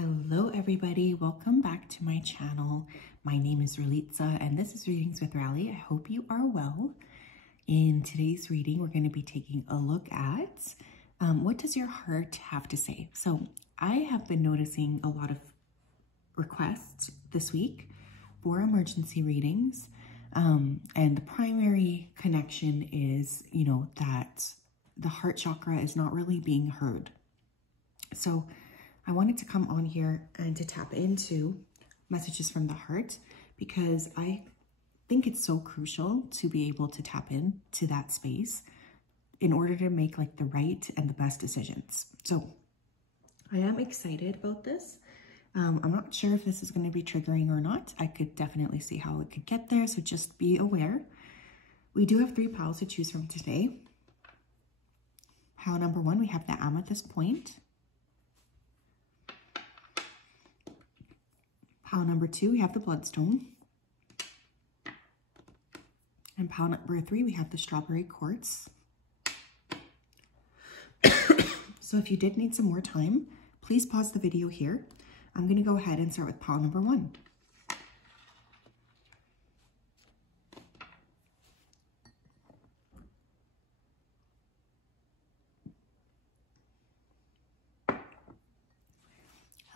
Hello everybody, welcome back to my channel. My name is Ralitza and this is Readings with Rally. I hope you are well. In today's reading, we're going to be taking a look at what does your heart have to say? So I have been noticing a lot of requests this week for emergency readings. And the primary connection is, that the heart chakra is not really being heard. So I wanted to come on here and to tap into messages from the heart because I think it's so crucial to be able to tap into that space in order to make like the right and the best decisions. So I am excited about this. I'm not sure if this is going to be triggering or not. I could definitely see how it could get there. So just be aware. We do have 3 piles to choose from today. Pile number 1, we have the amethyst point. Pile number 2, we have the bloodstone. And pile number 3, we have the strawberry quartz. So if you did need some more time, please pause the video here. I'm going to go ahead and start with pile number 1.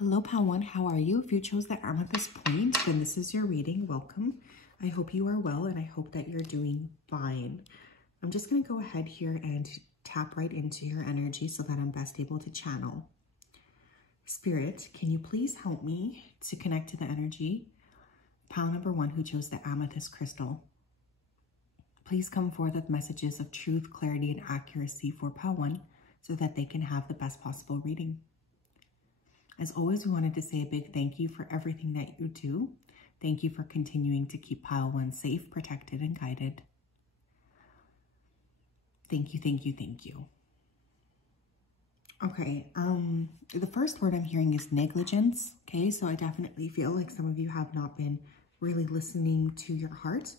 Hello, pile 1. How are you? If you chose the amethyst point, then this is your reading. Welcome. I hope you are well, and I hope that you're doing fine. I'm just going to go ahead here and tap right into your energy so that I'm best able to channel. Spirit, can you please help me to connect to the energy? Pile number 1 who chose the amethyst crystal. Please come forth with messages of truth, clarity, and accuracy for pile 1 so that they can have the best possible reading. As always, we wanted to say a big thank you for everything that you do. Thank you for continuing to keep pile 1 safe, protected, and guided. Thank you, thank you, thank you. Okay, the first word I'm hearing is negligence. Okay, so I definitely feel like some of you have not been really listening to your heart.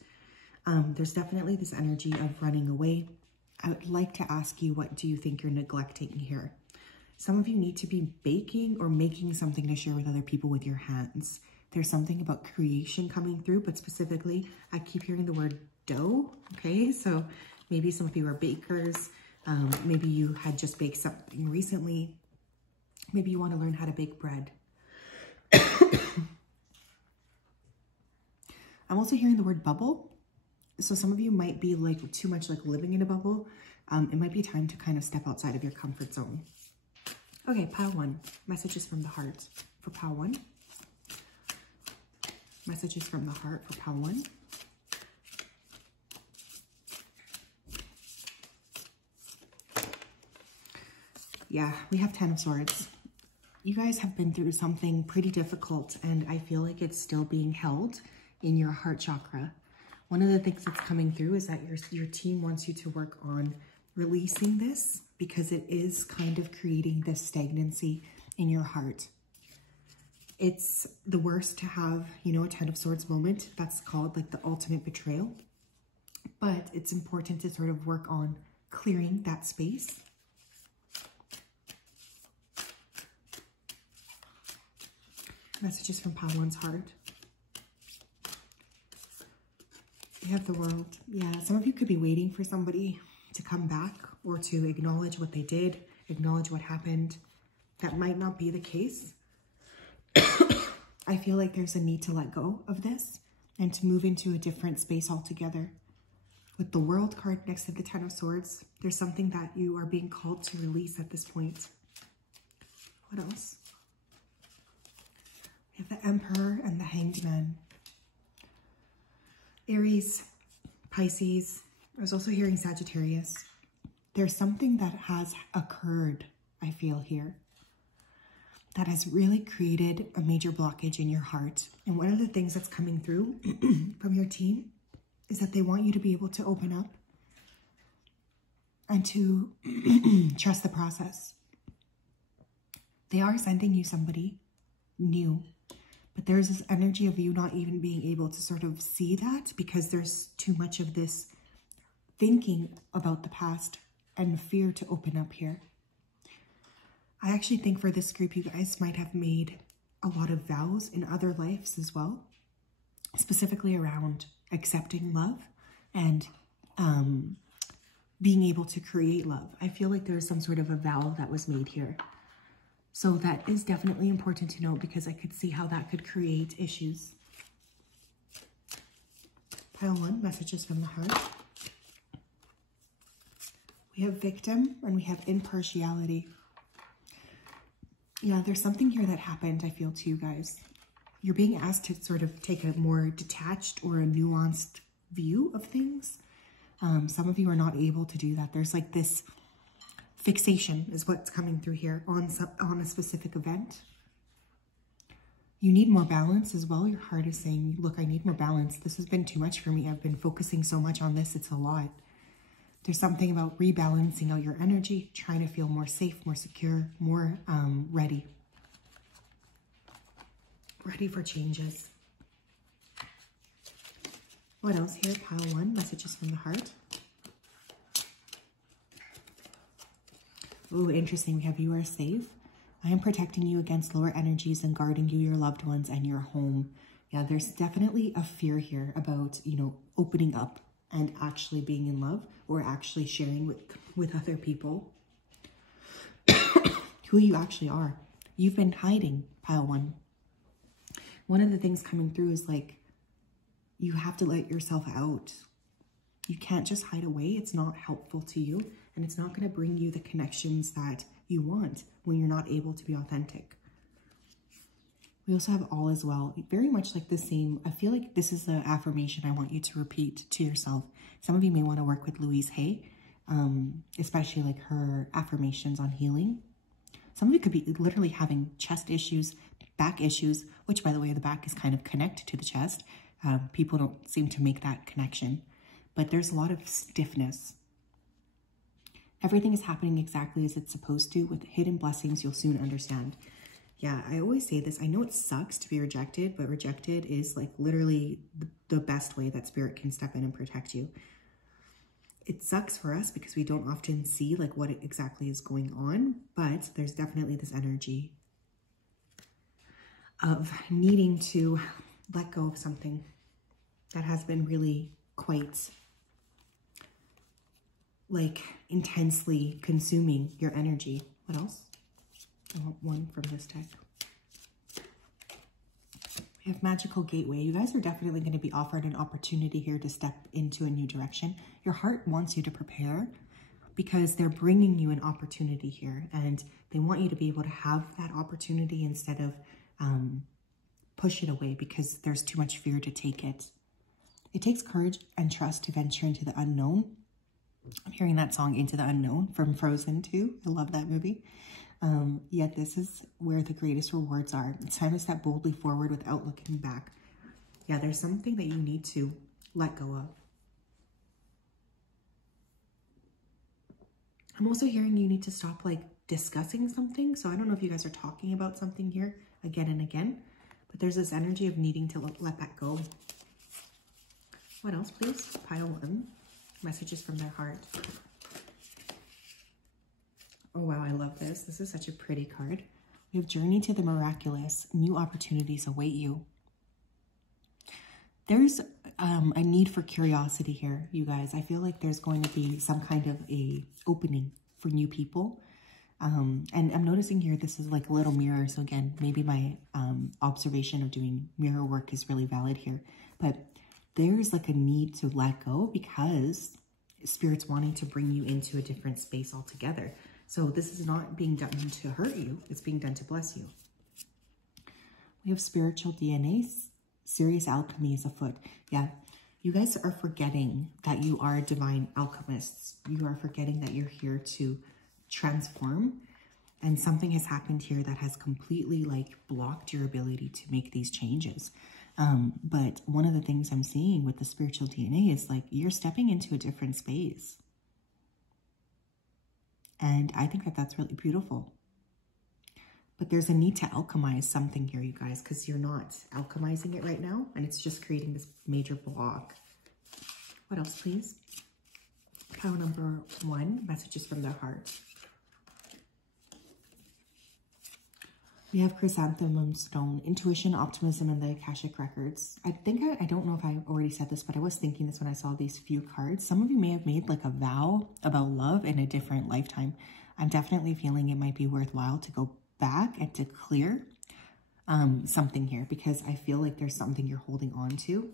There's definitely this energy of running away. I would like to ask you, what do you think you're neglecting here? Some of you need to be baking or making something to share with other people with your hands. There's something about creation coming through, but specifically, I keep hearing the word dough, okay? So maybe some of you are bakers. Maybe you had just baked something recently. Maybe you want to learn how to bake bread. I'm also hearing the word bubble. So some of you might be like too much like living in a bubble. It might be time to kind of step outside of your comfort zone. Okay, pile 1, messages from the heart for pile 1. Messages from the heart for pile 1. Yeah, we have 10 of Swords. You guys have been through something pretty difficult, and I feel like it's still being held in your heart chakra. One of the things that's coming through is that your team wants you to work on releasing this because it is kind of creating this stagnancy in your heart. It's the worst to have, a 10 of Swords moment. That's called like the ultimate betrayal. But it's important to sort of work on clearing that space. Messages from pile 1's heart. You have the World. Yeah, some of you could be waiting for somebody to come back or to acknowledge what they did, acknowledge what happened. That might not be the case. I feel like there's a need to let go of this and to move into a different space altogether. With the World card next to the 10 of Swords, there's something that you are being called to release at this point. What else? We have the Emperor and the Hanged Man. Aries, Pisces. I was also hearing Sagittarius. There's something that has occurred, I feel here, that has really created a major blockage in your heart. And one of the things that's coming through from your team is that they want you to be able to open up and to trust the process. They are sending you somebody new, but there's this energy of you not even being able to sort of see that because there's too much of this thinking about the past and fear to open up here. I actually think for this group, you guys might have made a lot of vows in other lives as well, specifically around accepting love and being able to create love. I feel like there's some sort of a vow that was made here. So that is definitely important to note because I could see how that could create issues. Pile 1, messages from the heart. We have victim and we have impartiality. Yeah, there's something here that happened, I feel, to you guys. You're being asked to sort of take a more detached or a nuanced view of things. Some of you are not able to do that. There's like this fixation is what's coming through here on a specific event. You need more balance as well. Your heart is saying, look, I need more balance. This has been too much for me. I've been focusing so much on this. It's a lot. There's something about rebalancing out your energy, trying to feel more safe, more secure, more ready. Ready for changes. What else here? Pile 1, messages from the heart. Oh, interesting. We have you are safe. I am protecting you against lower energies and guarding you, your loved ones, and your home. Yeah, there's definitely a fear here about, you know, opening up and actually being in love or actually sharing with other people who you actually are. You've been hiding, pile 1. One of the things coming through is like, you have to let yourself out. You can't just hide away. It's not helpful to you, and it's not going to bring you the connections that you want when you're not able to be authentic. We also have all as well. Very much like the same. I feel like this is the affirmation I want you to repeat to yourself. Some of you may want to work with Louise Hay, especially like her affirmations on healing. Some of you could be literally having chest issues, back issues, which by the way, the back is kind of connected to the chest. People don't seem to make that connection, but there's a lot of stiffness. Everything is happening exactly as it's supposed to. With hidden blessings, you'll soon understand. Yeah, I always say this. I know it sucks to be rejected, but rejected is like literally the best way that spirit can step in and protect you. It sucks for us because we don't often see like what exactly is going on, but there's definitely this energy of needing to let go of something that has been really quite like intensely consuming your energy. What else? I want one from this deck. We have magical gateway. You guys are definitely going to be offered an opportunity here to step into a new direction. Your heart wants you to prepare because they're bringing you an opportunity here, and they want you to be able to have that opportunity instead of push it away because there's too much fear to take it. It takes courage and trust to venture into the unknown. I'm hearing that song, Into the Unknown, from Frozen 2. I love that movie. Yet this is where the greatest rewards are. It's time to step boldly forward without looking back. Yeah, there's something that you need to let go of. I'm also hearing you need to stop like discussing something. So I don't know if you guys are talking about something here again and again, but there's this energy of needing to let that go. What else, please? Pile 1. Messages from their heart. Oh, wow, I love this. This is such a pretty card. We have Journey to the Miraculous. New opportunities await you. There's a need for curiosity here, you guys. I feel like there's going to be some kind of a opening for new people. And I'm noticing here, this is like a little mirror. So again, maybe my observation of doing mirror work is really valid here. But there's like a need to let go because Spirit's wanting to bring you into a different space altogether. So this is not being done to hurt you. It's being done to bless you. We have spiritual DNA. Serious alchemy is afoot. Yeah, you guys are forgetting that you are divine alchemists. You are forgetting that you're here to transform. And something has happened here that has completely like blocked your ability to make these changes. But one of the things I'm seeing with the spiritual DNA is like you're stepping into a different space. And I think that that's really beautiful. But there's a need to alchemize something here, you guys, because you're not alchemizing it right now. And it's just creating this major block. What else, please? Pile number 1, messages from the heart. We have chrysanthemum stone, intuition, optimism, and the Akashic records. I don't know if I already said this, but I was thinking this when I saw these few cards. Some of you may have made like a vow about love in a different lifetime. I'm definitely feeling it might be worthwhile to go back and to clear something here, because I feel like there's something you're holding on to.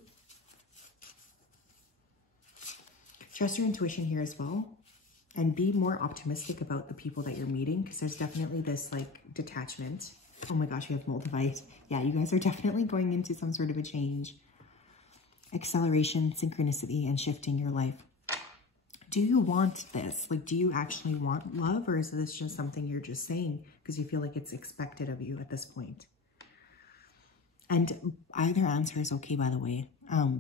Trust your intuition here as well, and be more optimistic about the people that you're meeting, because there's definitely this like detachment. Oh my gosh, we have Moldavite. Yeah, you guys are definitely going into some sort of a change. Acceleration, synchronicity, and shifting your life. Do you want this? Like, do you actually want love, or is this just something you're just saying because you feel like it's expected of you at this point? And either answer is okay, by the way.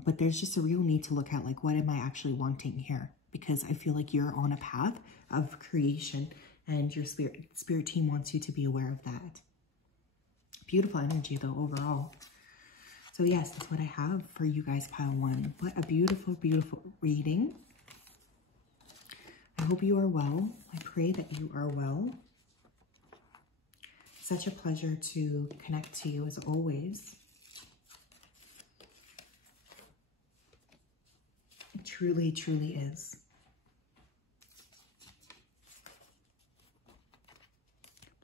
But there's just a real need to look at, like, what am I actually wanting here? Because I feel like you're on a path of creation, and your spirit team wants you to be aware of that. Beautiful energy, though, overall. So, yes, that's what I have for you guys, pile one. What a beautiful, beautiful reading. I hope you are well. I pray that you are well. Such a pleasure to connect to you as always. It truly, truly is.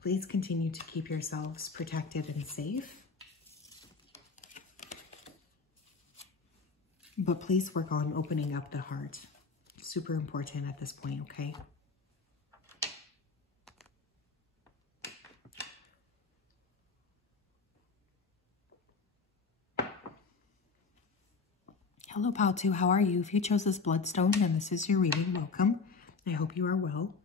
Please continue to keep yourselves protected and safe. But please work on opening up the heart. Super important at this point, okay? Hello, Pal 2. How are you? If you chose this bloodstone and this is your reading, welcome. I hope you are well.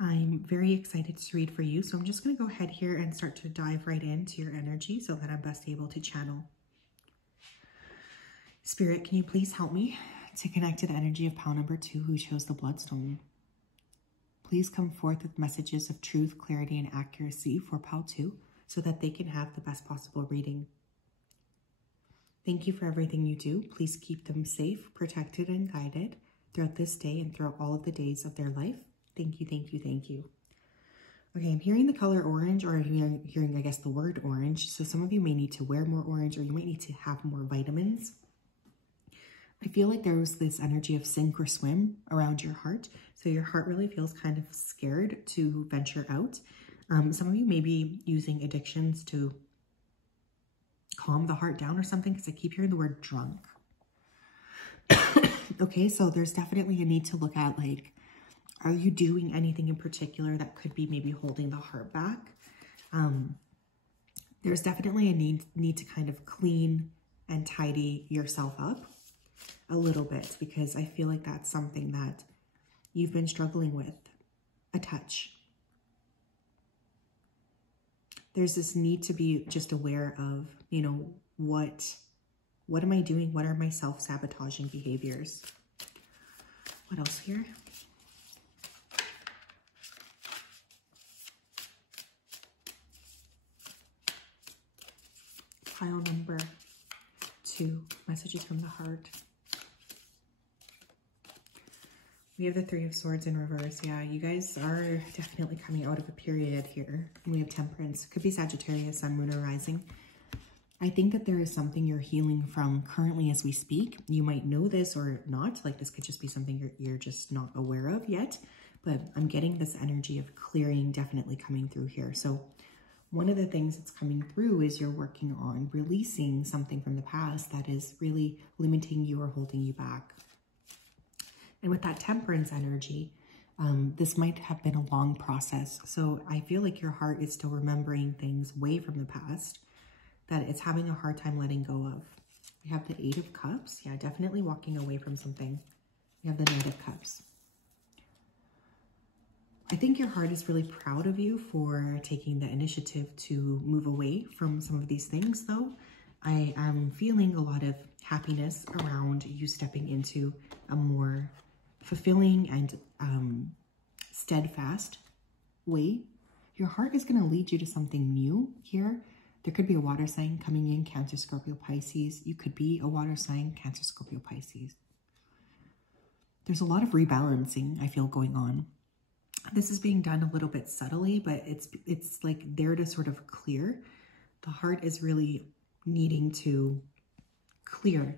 I'm very excited to read for you, so I'm just going to go ahead here and start to dive right into your energy so that I'm best able to channel. Spirit, can you please help me to connect to the energy of Pal number 2 who chose the bloodstone? Please come forth with messages of truth, clarity, and accuracy for Pal 2 so that they can have the best possible reading. Thank you for everything you do. Please keep them safe, protected, and guided throughout this day and throughout all of the days of their life. Thank you, thank you, thank you. Okay, I'm hearing the color orange, or I'm hearing, I guess, the word orange. So some of you may need to wear more orange, or you might need to have more vitamins. I feel like there was this energy of sink or swim around your heart. So your heart really feels kind of scared to venture out. Some of you may be using addictions to calm the heart down or something, because I keep hearing the word drunk. Okay, so there's definitely a need to look at, like, are you doing anything in particular that could be maybe holding the heart back? There's definitely a need to kind of clean and tidy yourself up a little bit, because I feel like that's something that you've been struggling with a touch. There's this need to be just aware of, you know, what am I doing? What are my self-sabotaging behaviors? What else here? Pile number 2, messages from the heart. We have the 3 of Swords in reverse. Yeah, you guys are definitely coming out of a period here. And we have Temperance. Could be Sagittarius, Sun, Moon, or Rising. I think that there is something you're healing from currently as we speak. You might know this or not. Like, this could just be something you're just not aware of yet. But I'm getting this energy of clearing definitely coming through here. So one of the things that's coming through is you're working on releasing something from the past that is really limiting you or holding you back. And with that Temperance energy, this might have been a long process. So I feel like your heart is still remembering things way from the past that it's having a hard time letting go of. We have the 8 of Cups. Yeah, definitely walking away from something. We have the Knight of Cups. I think your heart is really proud of you for taking the initiative to move away from some of these things, though. I am feeling a lot of happiness around you stepping into a more fulfilling and steadfast way. Your heart is going to lead you to something new here. There could be a water sign coming in, Cancer, Scorpio, Pisces. You could be a water sign, Cancer, Scorpio, Pisces. There's a lot of rebalancing, I feel, going on. This is being done a little bit subtly, but it's like there to sort of clear. The heart is really needing to clear,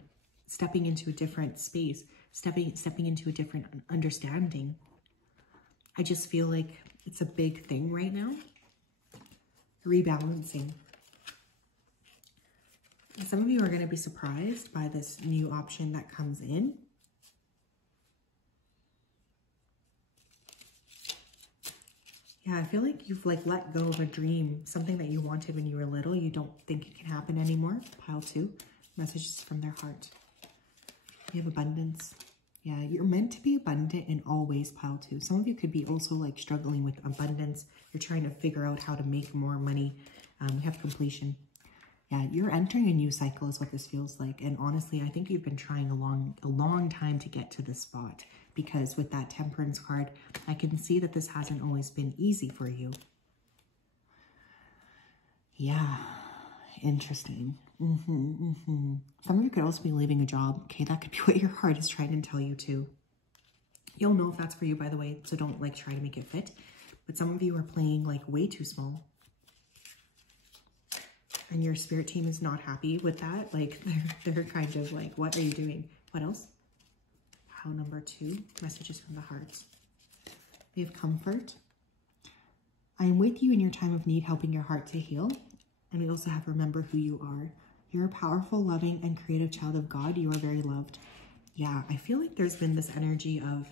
stepping into a different space, stepping into a different understanding. I just feel like it's a big thing right now. Rebalancing. Some of you are going to be surprised by this new option that comes in. Yeah, I feel like you've like let go of a dream, something that you wanted when you were little. You don't think it can happen anymore. Pile 2, messages from their heart. You have abundance. Yeah, you're meant to be abundant in all ways, pile 2. Some of you could be also like struggling with abundance. You're trying to figure out how to make more money. We have completion. Yeah, you're entering a new cycle is what this feels like. And honestly, I think you've been trying a long time to get to this spot, because with that Temperance card, I can see that this hasn't always been easy for you. Yeah, interesting. Some of you could also be leaving a job. Okay, that could be what your heart is trying to tell you too. You'll know if that's for you, by the way, so don't like try to make it fit. But some of you are playing like way too small. And your spirit team is not happy with that. Like they're kind of like, what are you doing? What else? Pile number 2, messages from the heart. We have comfort. I am with you in your time of need, helping your heart to heal. And we also have remember who you are. You're a powerful, loving, and creative child of God. You are very loved. Yeah, I feel like there's been this energy of,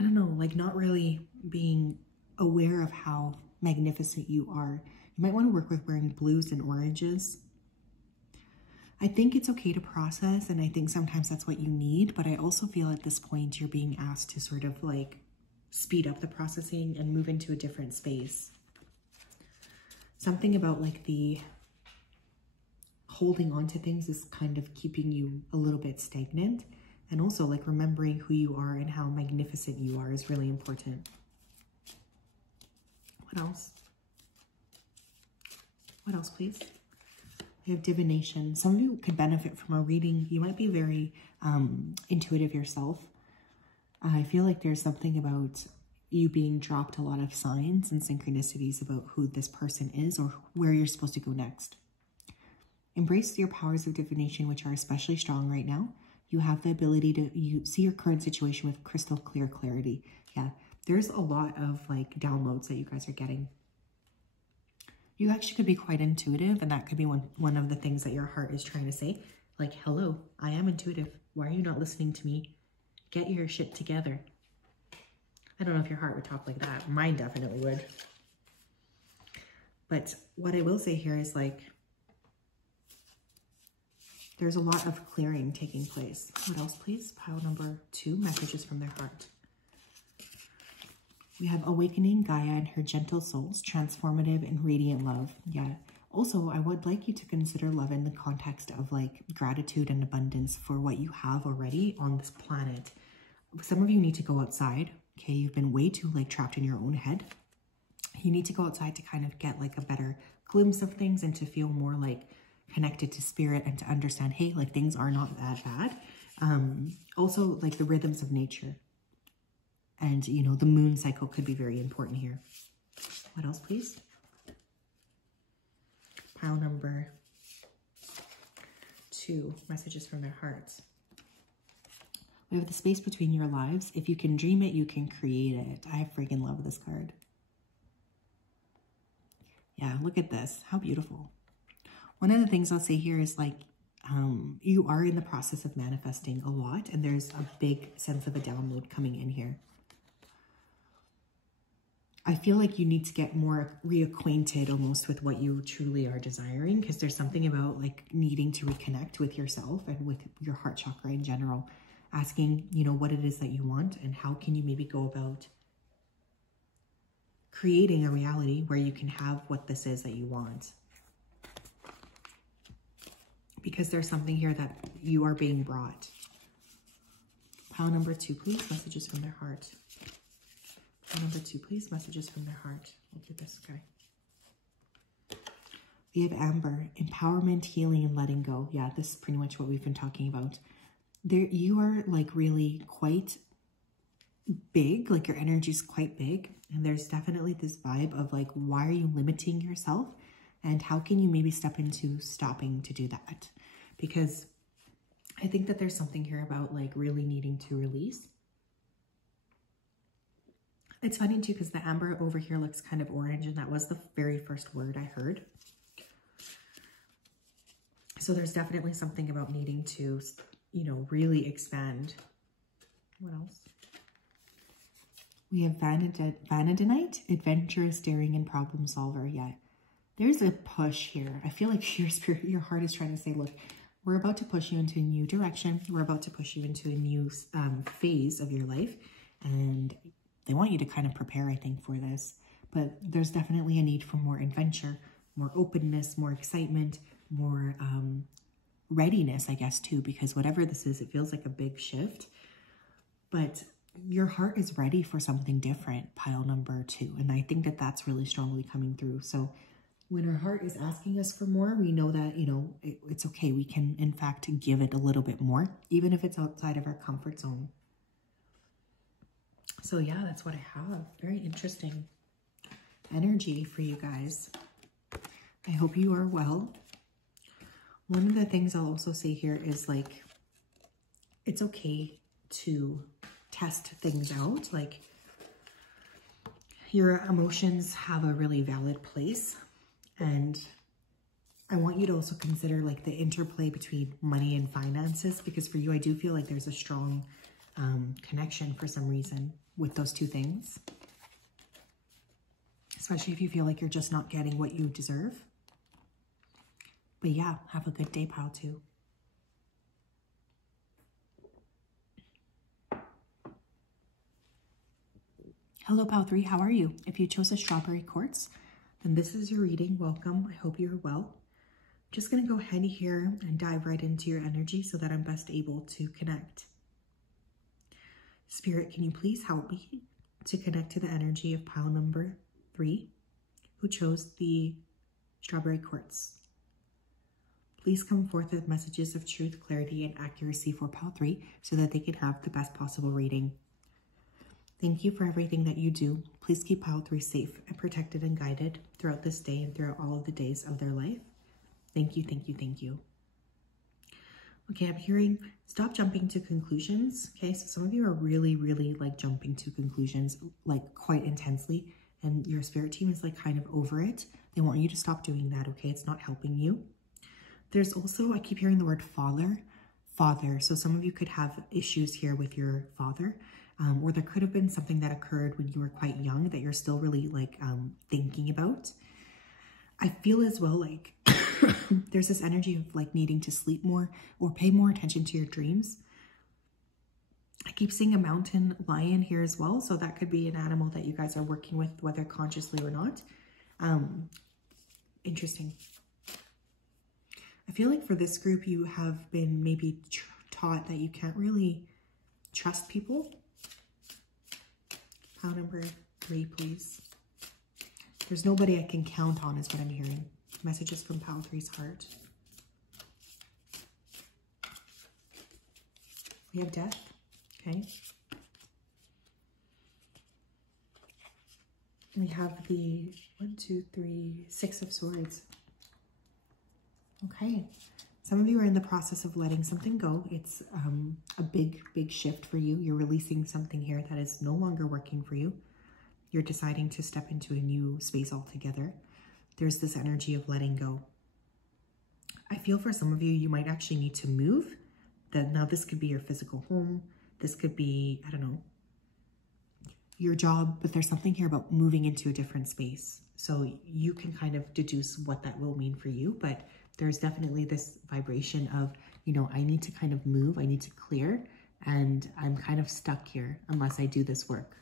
I don't know, like not really being aware of how magnificent you are. You might want to work with wearing blues and oranges. I think it's okay to process, and I think sometimes that's what you need, but I also feel at this point you're being asked to sort of like speed up the processing and move into a different space. Something about like the holding on to things is kind of keeping you a little bit stagnant, and also like remembering who you are and how magnificent you are is really important. What else? What else, please? We have divination. Some of you could benefit from a reading. You might be very intuitive yourself. I feel like there's something about you being dropped a lot of signs and synchronicities about who this person is or where you're supposed to go next. Embrace your powers of divination, which are especially strong right now. You have the ability to see your current situation with crystal clear clarity. Yeah, there's a lot of like downloads that you guys are getting. You actually could be quite intuitive, and that could be one of the things that your heart is trying to say. Like, hello, I am intuitive. Why are you not listening to me? Get your shit together. I don't know if your heart would talk like that. Mine definitely would. But what I will say here is like, there's a lot of clearing taking place. What else, please? Pile number 2, messages from their heart. We have awakening Gaia and her gentle souls, transformative and radiant love. Yeah. Also, I would like you to consider love in the context of like gratitude and abundance for what you have already on this planet. Some of you need to go outside. Okay, you've been way too like trapped in your own head. You need to go outside to kind of get like a better glimpse of things and to feel more like connected to spirit and to understand, hey, like things are not that bad. Also like the rhythms of nature. And, you know, the moon cycle could be very important here. What else, please? Pile number 2, messages from their hearts. We have the space between your lives. If you can dream it, you can create it. I freaking love this card. Yeah, look at this. How beautiful. One of the things I'll say here is like, you are in the process of manifesting a lot, and there's a big sense of a download coming in here. I feel like you need to get more reacquainted almost with what you truly are desiring, because there's something about like needing to reconnect with yourself and with your heart chakra in general, asking, you know, what it is that you want and how can you maybe go about creating a reality where you can have what this is that you want. Because there's something here that you are being brought. Pile number 2, please, messages from their heart. Number 2, please, messages from their heart. We'll do this guy. We have Amber, empowerment, healing, and letting go. Yeah, this is pretty much what we've been talking about. There, you are like really quite big, like your energy is quite big. And there's definitely this vibe of like, why are you limiting yourself? And how can you maybe step into stopping to do that? Because I think that there's something here about like really needing to release. It's funny too, because the amber over here looks kind of orange, and that was the very first word I heard. So there's definitely something about needing to, you know, really expand. What else? We have Vanadinite, adventurous, daring, and problem solver. Yeah, there's a push here. I feel like your spirit, your heart is trying to say, look, we're about to push you into a new direction. We're about to push you into a new phase of your life. And they want you to kind of prepare, I think, for this. But there's definitely a need for more adventure, more openness, more excitement, more readiness, I guess, too, because whatever this is, it feels like a big shift. But your heart is ready for something different, pile number 2. And I think that that's really strongly coming through. So when our heart is asking us for more, we know that, you know, it's okay. We can, in fact, give it a little bit more, even if it's outside of our comfort zone. So yeah, that's what I have. Very interesting energy for you guys. I hope you are well. One of the things I'll also say here is like, it's okay to test things out. Like, your emotions have a really valid place. And I want you to also consider like the interplay between money and finances, because for you, I do feel like there's a strong connection for some reason with those two things. Especially if you feel like you're just not getting what you deserve. But yeah, have a good day, pile 2. Hello, pile 3. How are you? If you chose a strawberry quartz, then this is your reading. Welcome. I hope you're well. I'm just going to go ahead here and dive right into your energy so that I'm best able to connect. Spirit, can you please help me to connect to the energy of pile number 3, who chose the strawberry quartz? Please come forth with messages of truth, clarity, and accuracy for pile 3 so that they can have the best possible reading. Thank you for everything that you do. Please keep pile 3 safe and protected and guided throughout this day and throughout all of the days of their life. Thank you, thank you, thank you. Okay, I'm hearing stop jumping to conclusions. Okay, so some of you are really, really like jumping to conclusions like quite intensely, and your spirit team is like kind of over it. They want you to stop doing that, okay? It's not helping you. There's also, I keep hearing the word father. So some of you could have issues here with your father, or there could have been something that occurred when you were quite young that you're still really like thinking about. I feel as well like there's this energy of like needing to sleep more or pay more attention to your dreams. I keep seeing a mountain lion here as well. So that could be an animal that you guys are working with, whether consciously or not. Interesting. I feel like for this group, you have been maybe taught that you can't really trust people. Pile number 3, please. There's nobody I can count on is what I'm hearing. Messages from pile 3's heart. We have death. Okay. We have the 6 of swords. Okay. Some of you are in the process of letting something go. It's a big, big shift for you. You're releasing something here that is no longer working for you. You're deciding to step into a new space altogether. There's this energy of letting go. I feel for some of you, you might actually need to move. Now this could be your physical home. This could be, I don't know, your job, but there's something here about moving into a different space. So you can kind of deduce what that will mean for you, but there's definitely this vibration of, you know, I need to kind of move, I need to clear, and I'm kind of stuck here unless I do this work.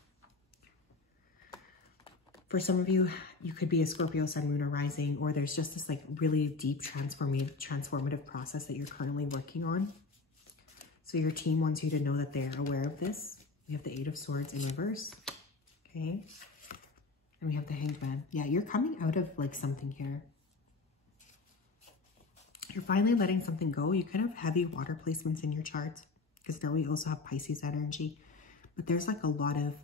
For some of you, you could be a Scorpio, Sun, Moon, or Rising, or there's just this like really deep transformative process that you're currently working on. So your team wants you to know that they're aware of this. We have the 8 of Swords in reverse. Okay. And we have the Hanged Man. Yeah, you're coming out of like something here. You're finally letting something go. You could have heavy water placements in your chart because now we also have Pisces energy. but there's like a lot of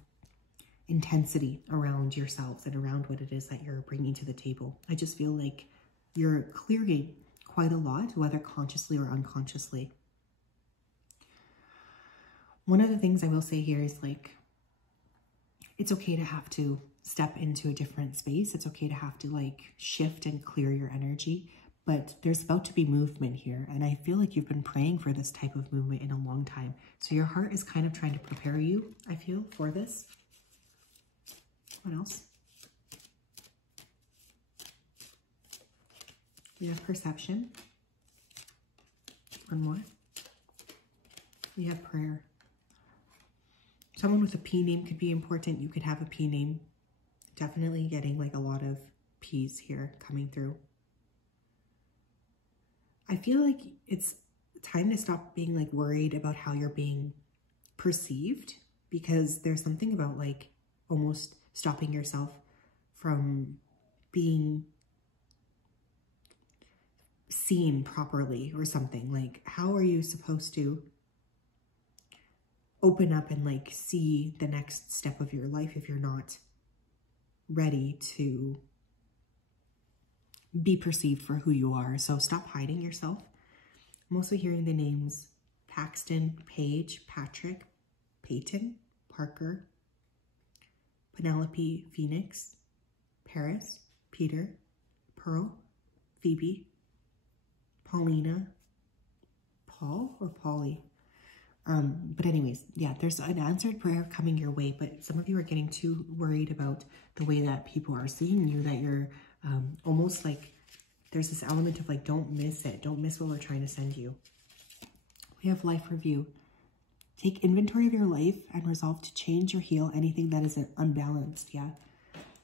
intensity around yourselves and around what it is that you're bringing to the table. I just feel like you're clearing quite a lot, whether consciously or unconsciously. One of the things I will say here is like, it's okay to have to step into a different space. It's okay to have to like shift and clear your energy, but there's about to be movement here. And I feel like you've been praying for this type of movement in a long time. So your heart is kind of trying to prepare you, I feel, for this. What else? We have perception. One more. We have prayer. Someone with a P name could be important. You could have a P name. Definitely getting like a lot of P's here coming through. I feel like it's time to stop being like worried about how you're being perceived, because there's something about like almost stopping yourself from being seen properly or something. Like, how are you supposed to open up and like see the next step of your life if you're not ready to be perceived for who you are? So stop hiding yourself. I'm also hearing the names Paxton, Paige, Patrick, Peyton, Parker, Penelope, Phoenix, Paris, Peter, Pearl, Phoebe, Paulina, Paul or Polly. But anyways, yeah, there's an answered prayer coming your way, but some of you are getting too worried about the way that people are seeing you, that you're almost like there's this element of like, don't miss it. Don't miss what we're trying to send you. We have life review. Take inventory of your life and resolve to change or heal anything that is unbalanced. Yeah.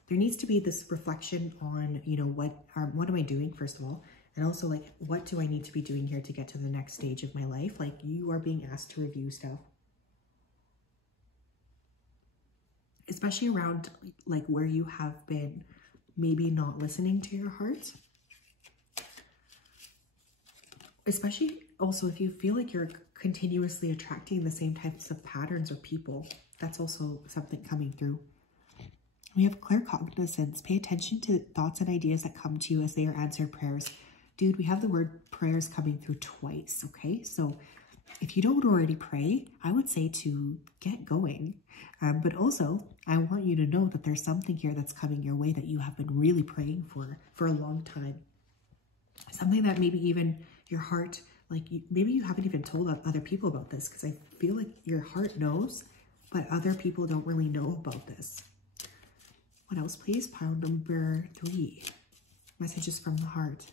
There needs to be this reflection on, you know, what am I doing, first of all? And also like, what do I need to be doing here to get to the next stage of my life? Like, you are being asked to review stuff. Especially around like where you have been maybe not listening to your heart. Especially also if you feel like you're continuously attracting the same types of patterns or people. That's also something coming through. We have clear cognizance. Pay attention to thoughts and ideas that come to you as they are answered prayers. Dude, we have the word prayers coming through twice, okay? So if you don't already pray, I would say to get going. But also, I want you to know that there's something here that's coming your way that you have been really praying for a long time. Something that maybe even your heart, like maybe you haven't even told other people about this, because I feel like your heart knows, but other people don't really know about this. What else, please? Pile number 3. Messages from the heart.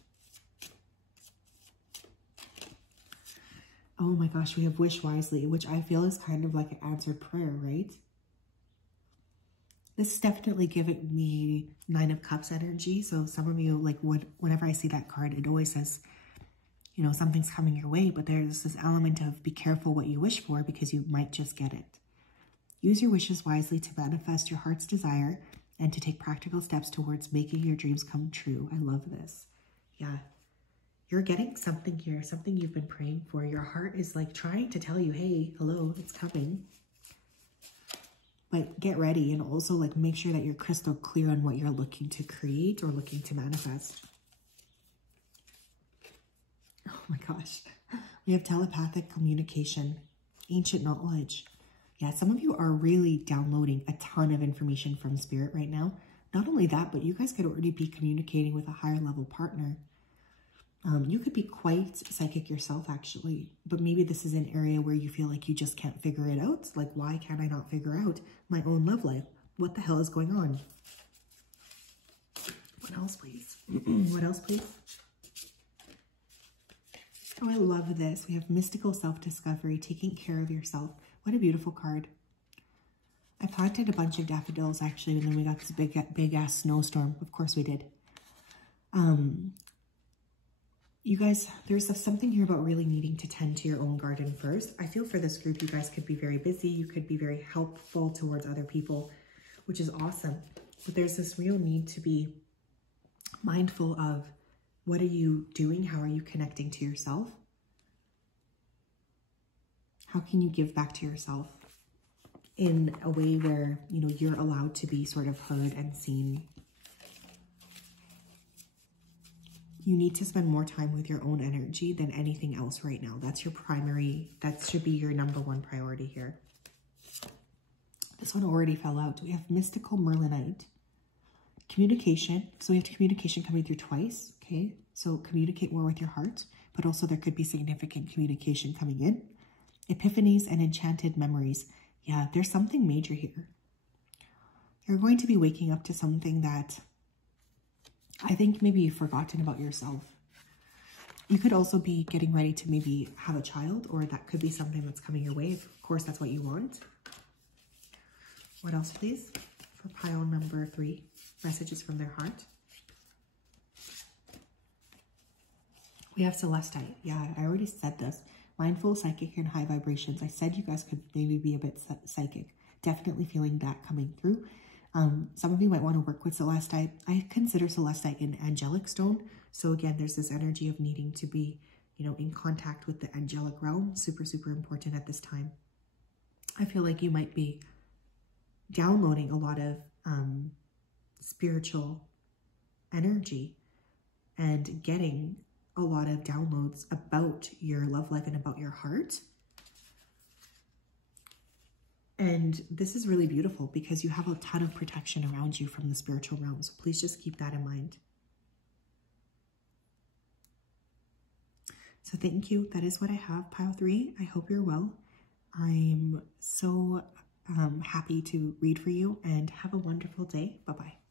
Oh my gosh, we have wish wisely, which I feel is kind of like an answered prayer, right? This is definitely giving me 9 of Cups energy. So some of you, like, whenever I see that card, it always says, you know, something's coming your way, but there's this element of be careful what you wish for, because you might just get it. Use your wishes wisely to manifest your heart's desire and to take practical steps towards making your dreams come true. I love this. Yeah. You're getting something here, something you've been praying for. Your heart is like trying to tell you, hey, hello, it's coming. But get ready, and also like make sure that you're crystal clear on what you're looking to create or looking to manifest. Oh my gosh. We have telepathic communication, ancient knowledge. Yeah, some of you are really downloading a ton of information from spirit right now. Not only that, but you guys could already be communicating with a higher level partner. You could be quite psychic yourself, actually, but maybe this is an area where you feel like you just can't figure it out. Like, why can't I not figure out my own love life? What the hell is going on? What else, please? What else, please? Oh, I love this. We have mystical self-discovery, taking care of yourself. What a beautiful card. I planted a bunch of daffodils, actually, and then we got this big-ass snowstorm. Of course we did. You guys, there's something here about really needing to tend to your own garden first. I feel for this group, you guys could be very busy. You could be very helpful towards other people, which is awesome. But there's this real need to be mindful of what are you doing? How are you connecting to yourself? How can you give back to yourself? in a way where, you know, you're allowed to be sort of heard and seen. You need to spend more time with your own energy than anything else right now. That's your primary, that should be your number one priority here. This one already fell out. We have mystical Merlinite. Communication. So we have communication coming through twice, okay? So communicate more with your heart, but also there could be significant communication coming in. Epiphanies and enchanted memories. Yeah, there's something major here. You're going to be waking up to something that I think maybe you've forgotten about yourself. You could also be getting ready to maybe have a child, or that could be something that's coming your way. Of course, that's what you want. What else, please? For pile number 3, messages from their heart. We have Celestite. Yeah, I already said this. Mindful, psychic, and high vibrations. I said you guys could maybe be a bit psychic. Definitely feeling that coming through. Some of you might want to work with Celestite. I consider Celestite an angelic stone. So again, there's this energy of needing to be, you know, in contact with the angelic realm. Super, super important at this time. I feel like you might be downloading a lot of spiritual energy and getting a lot of downloads about your love life and about your heart. And this is really beautiful because you have a ton of protection around you from the spiritual realm. So please just keep that in mind. So thank you. That is what I have, pile 3. I hope you're well. I'm so happy to read for you, and have a wonderful day. Bye-bye.